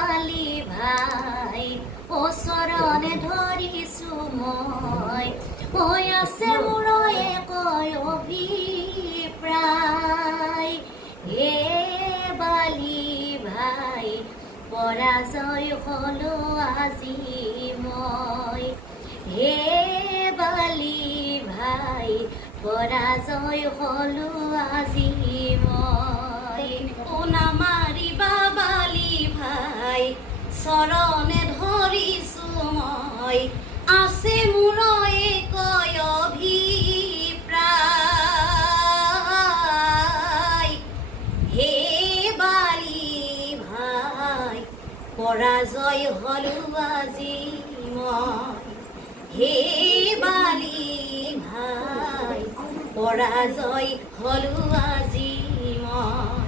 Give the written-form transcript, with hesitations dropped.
বালি ভাই ওচৰণে ধৰিছো মই হৈ আছে মোৰ একয় অভিপ্ৰায় হে বালি ভাই পৰাজয় হলো আজি মই হে বালি ভাই পৰাজয় হলো আজি মই পোনা মাৰিবা বালি ভাই চৰণে ধৰিছো মই আছে মোৰ একয় অভিপ্ৰায় হে বালি ভাই পৰাজয় হলো আজি মই হে বালি ভাই পৰাজয় হলো আজি মই